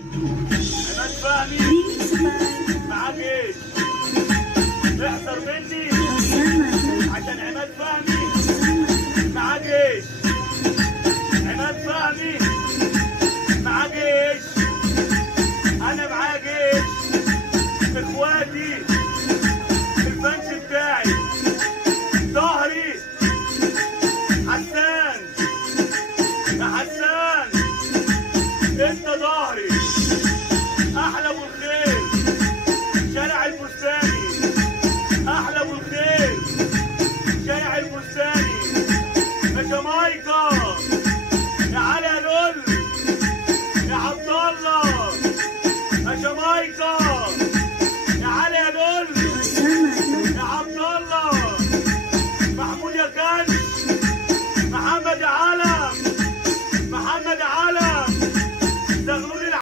عماد فهمي معاك ايش؟ احذر مني عشان عماد فهمي معاك ايش؟ عماد فهمي معاك ايش؟ انا معاك ايش؟ اخواتي الفانش بتاعي ظهري حسان يا حسان انت ظهري احلى ابو الخير شارع البستاني احلى ابو الخير شارع البستاني يا جمايكا يا علي يا لول يا عبد الله يا جمايكا